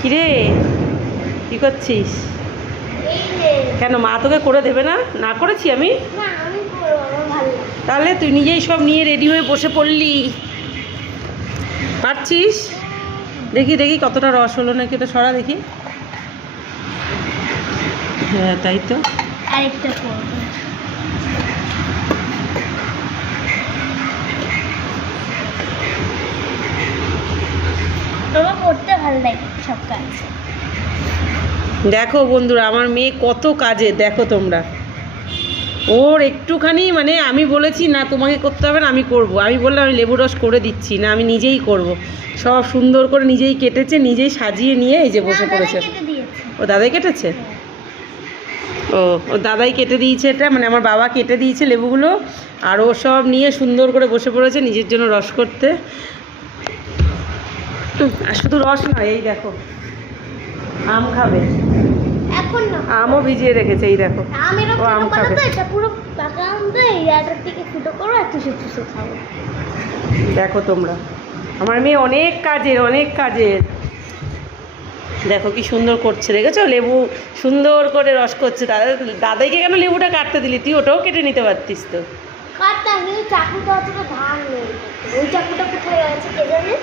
কিরে কি করছিস? কেন মা তোকে করে দেবে না? না করেছি আমি? তাহলে তুই নিজেই সব নিয়ে রেডি হয়ে বসে পড়লি, পারছিস? দেখি দেখি কতটা রস হলো নাকি, এটা সরা দেখি। হ্যাঁ তাই তো। আরেকটা করব। আমার করতে ভালো লাগে সব কাজ। দেখো বন্ধুরা, আমার মেয়ে কত কাজে, দেখো তোমরা। ওর একটুখানি মানে আমি বলেছি না তোমাকে করতে হবে না, আমি করব। আমি বললাম আমি লেবু রস করে দিচ্ছি না, আমি নিজেই করব। সব সুন্দর করে নিজেই কেটেছে, নিজেই সাজিয়ে নিয়ে এই যে বসে পড়েছে। ও দাদাই কেটেছে? ও দাদাই কেটে দিয়েছে এটা, মানে আমার বাবা কেটে দিয়েছে লেবুগুলো, আর ও সব নিয়ে সুন্দর করে বসে পড়েছে নিজের জন্য রস করতে। আর শুধু রস নয়, এই দেখো আম খাবে। এখন না, আমও ভিজিয়ে রেখেছে, এই দেখো ও আম খাবে। এটা পুরো পাকা আম তো এই আটার থেকে ফুটো করো আর চুষে চুষে খাবো। দেখো তোমরা, আমার মেয়ে অনেক কাজের, অনেক কাজের। দেখো কি সুন্দর করছে, দেখেছো? লেবু সুন্দর করে রস করছে। দাদাইকে কেন লেবুটা কাটতে দিলি? তুই ওটাও কেটে নিতে পারতিস তো। কাটতাম, কিন্তু চাকুটা অতটা ধান নেই। ওই চাকুটা কোথায় আছে কে জানে?